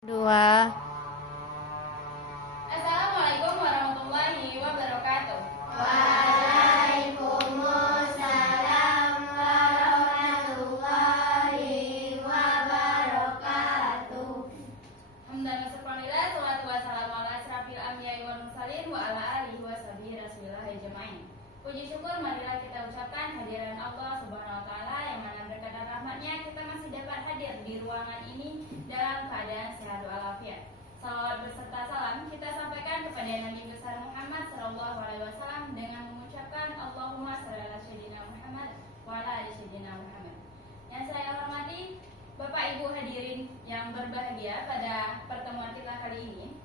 Dua. Assalamualaikum warahmatullahi wabarakatuh. Waalaikumsalam warahmatullahi wabarakatuh. Hamdan syukurillah, sholatu wassalamu ala asrafil anbiya'i wal mursalin wa ala alihi washabihi rasulillah ajmain. Puji syukur marilah kita ucapkan hadiran Allah Subhanahu wa taala yang mana berkat dan rahmatnya kita masih dapat hadir di ruangan ini dalam keadaan sehat walafiat. Salawat beserta salam kita sampaikan kepada Nabi besar Muhammad sallallahu alaihi wasallam dengan mengucapkan Allahumma shalli ala sayyidina Muhammad wa ala ali sayyidina Muhammad. Yang saya hormati Bapak Ibu hadirin yang berbahagia pada pertemuan kita kali ini,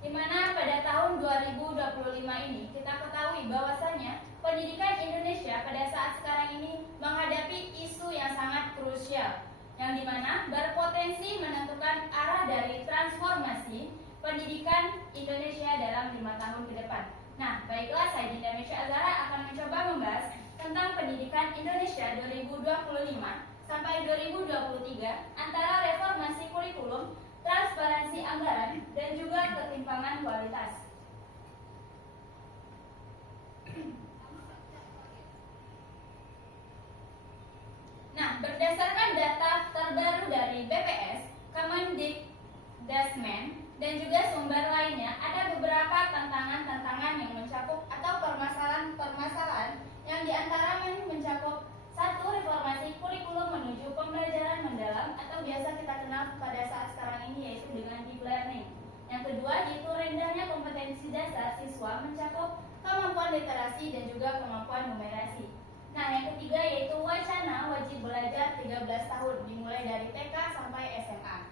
di mana pada tahun 2025 ini kita ketahui bahwasanya pendidikan Indonesia pada saat sekarang ini menghadapi isu yang sangat krusial, yang dimana berpotensi menentukan arah dari transformasi pendidikan Indonesia dalam 5 tahun ke depan. Nah, baiklah, saya Dinda Mesya Azhara akan mencoba membahas tentang pendidikan Indonesia 2025 sampai 2023 antara reformasi kurikulum, transparansi anggaran, dan juga ketimpangan kualitas. Nah, berdasarkan data terbaru dari BPS, Kemendikbudristek, dan juga sumber lainnya, ada beberapa tantangan-tantangan yang mencakup atau permasalahan-permasalahan yang diantaranya mencakup: satu, reformasi kurikulum menuju pembelajaran mendalam atau biasa kita kenal pada saat sekarang ini yaitu dengan deep learning. Yang kedua, yaitu rendahnya kompetensi dasar siswa mencakup kemampuan literasi dan juga kemampuan numerasi. Nah, yang ketiga yaitu wacana wajib belajar 13 tahun dimulai dari TK sampai SMA.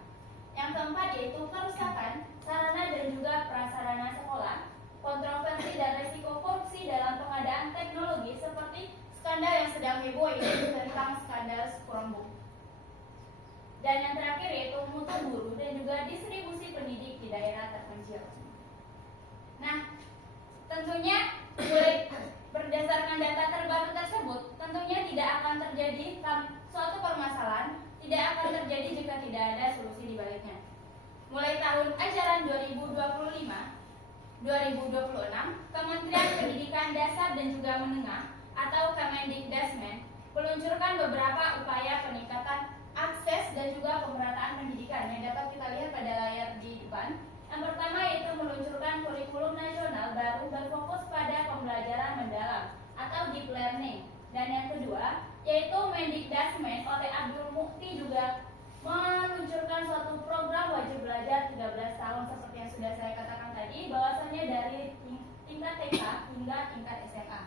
Yang keempat yaitu kerusakan sarana dan juga prasarana sekolah, kontroversi dan resiko korupsi dalam pengadaan teknologi seperti skandal yang sedang heboh yaitu tentang skandal Chromebook. Dan yang terakhir yaitu mutu guru dan juga distribusi pendidik di daerah terpencil. Nah, tentunya berdasarkan data terbaru tersebut, tentunya tidak akan terjadi suatu permasalahan, tidak akan terjadi jika tidak ada solusi di baliknya. Mulai tahun ajaran 2025-2026, Kementerian Pendidikan Dasar dan juga Menengah atau Kemendikbudristek meluncurkan beberapa upaya peningkatan akses dan juga pemerataan pendidikan yang dapat kita lihat pada layar di depan. Yang pertama yaitu meluncurkan kurikulum nasional baru berfokus pada pembelajaran mendalam atau deep learning. Dan yang kedua yaitu Mendikbudristek oleh Abdul Mukti juga meluncurkan suatu program wajib belajar 13 tahun seperti yang sudah saya katakan tadi, bahwasannya dari tingkat TK hingga tingkat SMA.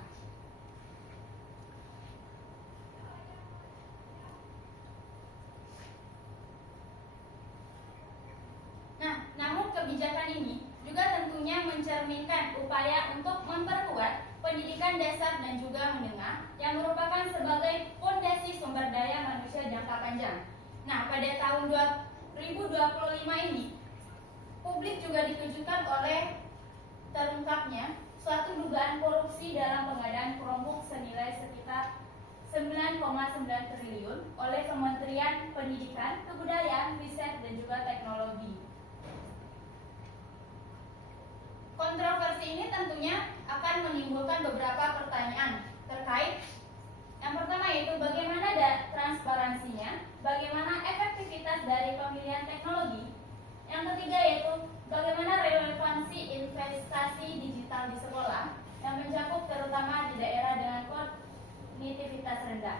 Nah, namun kebijakan ini juga tentunya mencerminkan upaya untuk memperkuat pendidikan dasar dan juga menengah yang merupakan sebagai fondasi sumber daya manusia jangka panjang. Nah, pada tahun 2025 ini, publik juga dikejutkan oleh terungkapnya suatu dugaan korupsi dalam pengadaan Chromebook senilai sekitar 9,9 triliun oleh Kementerian Pendidikan, Kebudayaan, Riset, dan juga Teknologi. Kontroversi ini tentunya akan menimbulkan beberapa pertanyaan terkait yang pertama yaitu bagaimana transparansinya, bagaimana efektivitas dari pemilihan teknologi. Yang ketiga yaitu bagaimana relevansi investasi digital di sekolah yang mencakup terutama di daerah dengan kognitivitas rendah.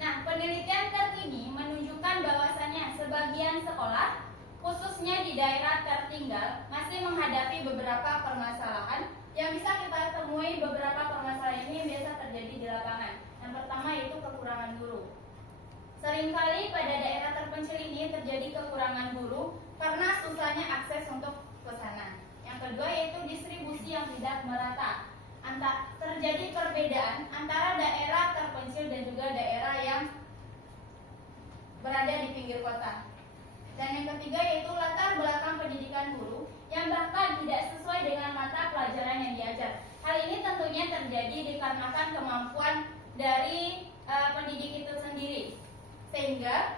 Nah, penelitian terkini menunjukkan bahwasannya sebagian sekolah khususnya di daerah tertinggal masih menghadapi beberapa permasalahan yang bisa kita temui. Beberapa permasalahan ini biasa terjadi di lapangan. Yang pertama yaitu kekurangan guru. Seringkali pada daerah terpencil ini terjadi kekurangan guru karena susahnya akses untuk ke sana. Yang kedua yaitu distribusi yang tidak merata. Terjadi perbedaan antara daerah terpencil dan juga daerah yang berada di pinggir kota. Dan yang ketiga yaitu latar belakang pendidikan guru yang bahkan tidak sesuai dengan mata pelajaran yang diajar. Hal ini tentunya terjadi dikarenakan kemampuan dari pendidik itu sendiri, sehingga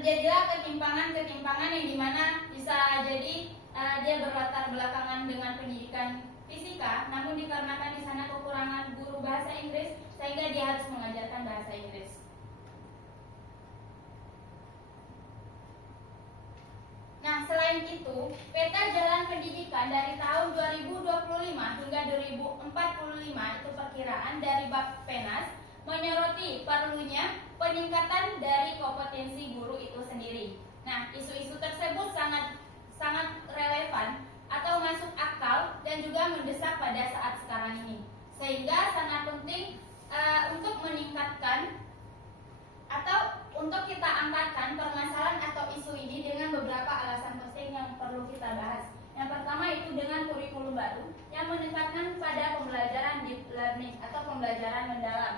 terjadilah ketimpangan-ketimpangan yang dimana bisa jadi dia berlatar belakangan dengan pendidikan fisika, namun dikarenakan di sana kekurangan guru bahasa Inggris sehingga dia harus mengajarkan bahasa Inggris. Nah, selain itu, peta jalan pendidikan dari tahun 2025 hingga 2045 itu perkiraan dari Bappenas menyoroti perlunya peningkatan dari kompetensi guru itu sendiri. Nah, isu-isu tersebut sangat relevan atau masuk akal dan juga mendesak pada saat sekarang ini. Sehingga sangat penting untuk meningkatkan atau untuk kita angkatkan permasalahan atau isu ini dengan beberapa alasan penting yang perlu kita bahas. Yang pertama itu dengan kurikulum baru yang menekankan pada pembelajaran deep learning atau pembelajaran mendalam.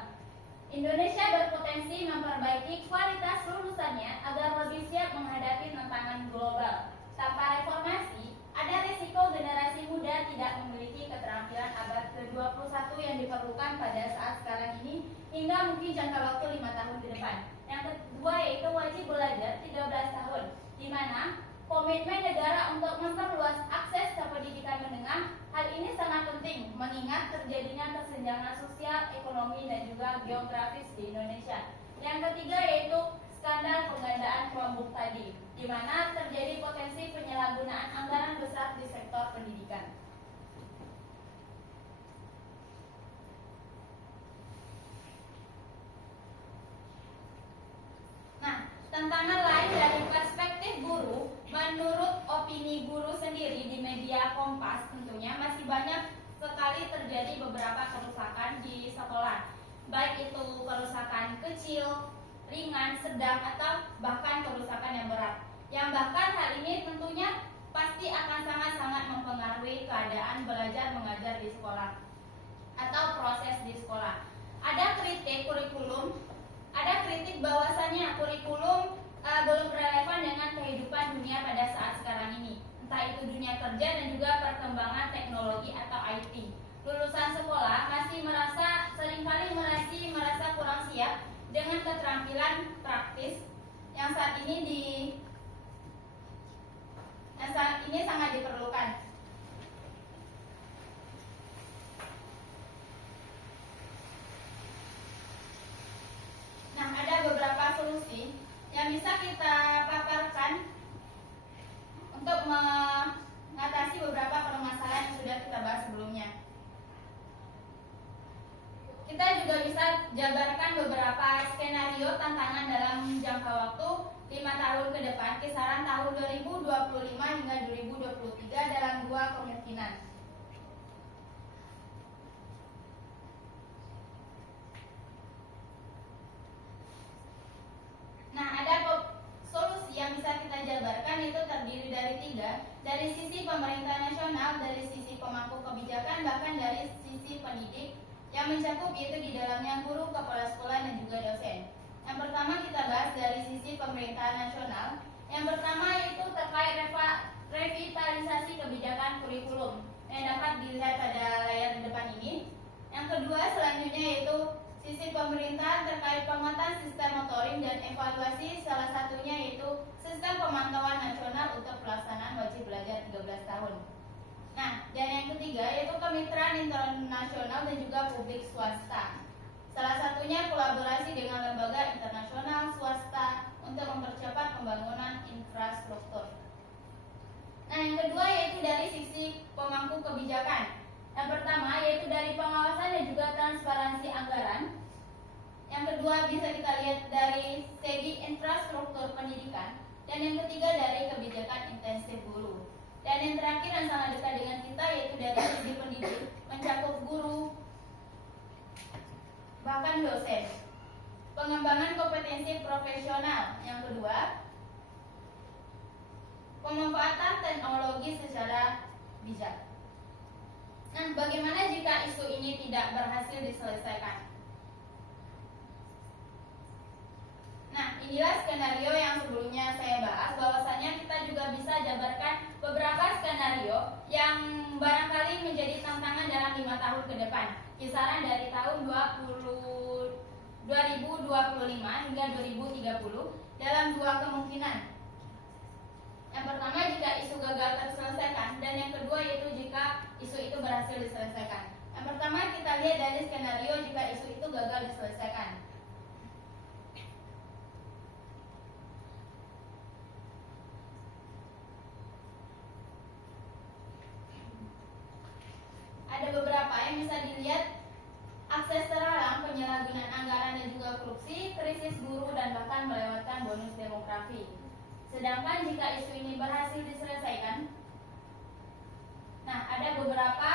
Indonesia berpotensi memperbaiki kualitas lulusannya agar lebih siap menghadapi tantangan global. Tanpa reformasi, ada risiko generasi muda tidak memiliki keterampilan abad ke-21 yang diperlukan pada saat sekarang ini hingga mungkin jangka waktu 5 tahun ke depan. Yang kedua yaitu wajib belajar 13 tahun, di mana komitmen negara untuk memperluas akses ke pendidikan menengah. Hal ini sangat penting mengingat terjadinya kesenjangan sosial, ekonomi, dan juga geografis di Indonesia. Yang ketiga yaitu skandal penggandaan kelompok tadi, di mana terjadi potensi penyalahgunaan anggaran besar di sektor pendidikan. Nah, tantangan lain dari perspektif guru, menurut opini guru sendiri di media Kompas tentunya masih banyak sekali terjadi beberapa kerusakan di sekolah, baik itu kerusakan kecil, ringan, sedang, atau bahkan kerusakan yang berat. Yang bahkan hal ini tentunya pasti akan sangat-sangat mempengaruhi keadaan belajar mengajar di sekolah atau proses di sekolah. Ada kritik bahwasannya kurikulum belum relevan dengan kehidupan dunia pada saat sekarang ini, entah itu dunia kerja dan juga perkembangan teknologi atau IT. Lulusan sekolah seringkali masih merasa kurang siap dengan keterampilan praktis yang saat ini sangat diperlukan. Nah, ada beberapa solusi yang bisa kita paparkan untuk mengatasi beberapa permasalahan yang sudah kita bahas sebelumnya. Kita juga bisa jabarkan beberapa skenario tantangan dalam jangka waktu 5 tahun ke depan, kisaran tahun 2025 hingga 2023 dalam dua kemungkinan. Nah, ada solusi yang bisa kita jabarkan itu terdiri dari 3, dari sisi pemerintah nasional, dari sisi pemangku kebijakan, bahkan dari sisi pendidik, yang mencakup yaitu di dalamnya guru, kepala sekolah, dan juga dosen. Yang pertama kita bahas dari sisi pemerintah nasional. Yang pertama yaitu terkait revitalisasi kebijakan kurikulum yang dapat dilihat pada layar di depan ini. Yang kedua selanjutnya yaitu sisi pemerintah terkait penguatan sistem monitoring dan evaluasi, salah satunya yaitu sistem pemantauan nasional untuk pelaksanaan wajib belajar 13 tahun. Nah, dan yang ketiga yaitu kemitraan internasional dan juga publik swasta. Salah satunya kolaborasi dengan lembaga internasional swasta untuk mempercepat pembangunan infrastruktur. Nah, yang kedua yaitu dari sisi pemangku kebijakan. Yang pertama yaitu dari pengawasan dan juga transparansi anggaran. Yang kedua bisa kita lihat dari segi infrastruktur pendidikan. Dan yang ketiga dari kebijakan intensif guru. Dan yang terakhir yang sangat dekat dengan kita yaitu dari segi pendidik, mencakup guru, bahkan dosen. Pengembangan kompetensi profesional. Yang kedua, pemanfaatan teknologi secara bijak. Nah, bagaimana jika isu ini tidak berhasil diselesaikan? Nah, inilah skenario yang sebelumnya saya bahas, bahwasannya kita juga bisa jabarkan beberapa skenario yang barangkali menjadi tantangan dalam 5 tahun ke depan, kisaran dari tahun 2025 2025 hingga 2030 dalam dua kemungkinan. Yang pertama, jika isu gagal terselesaikan, dan yang kedua yaitu jika isu itu berhasil diselesaikan. Yang pertama, kita lihat dari skenario jika isu itu gagal diselesaikan. Ada beberapa yang bisa dilihat: akses terhalang, penyalahgunaan anggaran dan juga korupsi, krisis buruh, dan bahkan melewatkan bonus demografi. Sedangkan jika isu ini berhasil diselesaikan, nah ada beberapa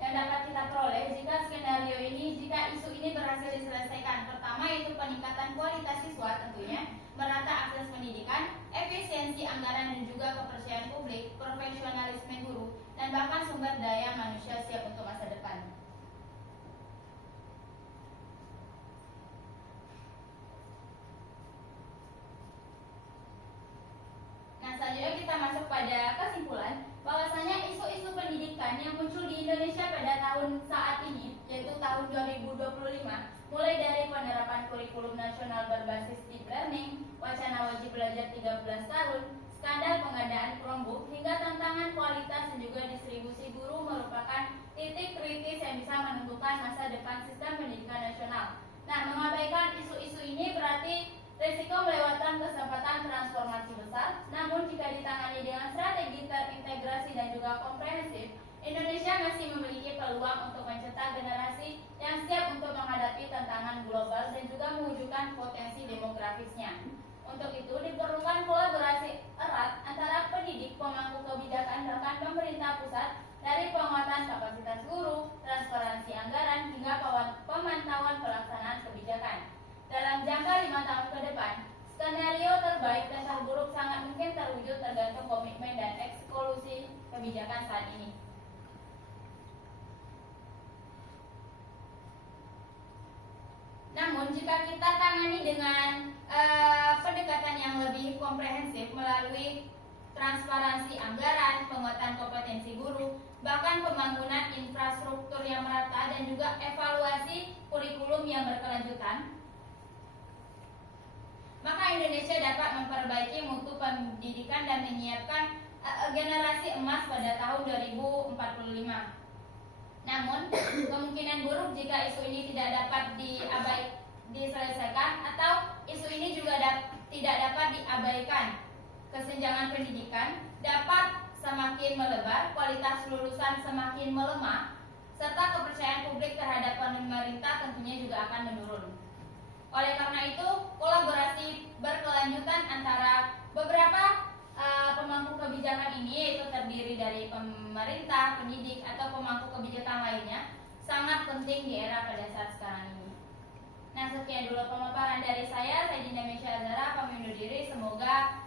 yang dapat kita peroleh jika skenario ini, jika isu ini berhasil diselesaikan. Pertama yaitu peningkatan kualitas siswa tentunya, merata akses pendidikan, efisiensi anggaran dan juga kepercayaan publik, profesionalisme guru, dan bahkan sumber daya manusia siap untuk masa depan. Nah, selanjutnya kita masuk pada kesimpulan bahwasanya isu-isu pendidikan yang muncul di Indonesia pada tahun saat ini, yaitu tahun 2025, mulai dari penerapan kurikulum nasional berbasis deep learning, wacana wajib belajar 13 tahun, skandal pengadaan Chromebook, hingga tantangan kualitas dan juga distribusi guru merupakan titik kritis yang bisa menentukan masa depan sistem pendidikan nasional. Nah, mengabaikan isu-isu ini berarti risiko melewatkan kesempatan transformasi besar. Namun jika ditangani dengan strategi terintegrasi dan juga komprehensif, Indonesia masih memiliki peluang untuk mencetak generasi yang siap untuk menghadapi tantangan global dan juga mewujudkan potensi demografisnya. Untuk itu diperlukan kolaborasi erat antara pendidik, pemangku kebijakan, bahkan pemerintah pusat, dari penguatan kapasitas guru, transparansi anggaran, hingga pemantauan pelaksanaan kebijakan. Dalam jangka 5 tahun ke depan, skenario terbaik dan terburuk sangat mungkin terwujud tergantung komitmen dan eksekusi kebijakan saat ini. Namun jika kita tangani dengan pendekatan yang lebih komprehensif melalui transparansi anggaran, penguatan kompetensi guru, bahkan pembangunan infrastruktur yang merata dan juga evaluasi kurikulum yang berkelanjutan, maka Indonesia dapat memperbaiki mutu pendidikan dan menyiapkan generasi emas pada tahun 2045. Namun, kemungkinan buruk jika isu ini tidak dapat diselesaikan atau isu ini juga tidak dapat diabaikan. Kesenjangan pendidikan dapat semakin melebar, kualitas lulusan semakin melemah, serta kepercayaan publik terhadap pemerintah tentunya juga akan menurun. Oleh karena itu, kolaborasi berkelanjutan antara beberapa pemangku kebijakan ini, yaitu terdiri dari pemerintah, pendidik, atau pemangku kebijakan lainnya, sangat penting di era pada saat sekarang ini. Nah, sekian dulu pemaparan dari saya Dinda Mesya Azhara, pamit undur diri. Semoga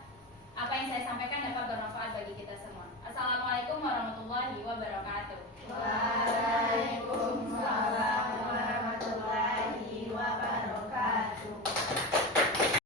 apa yang saya sampaikan dapat bermanfaat bagi kita semua. Assalamualaikum warahmatullahi wabarakatuh.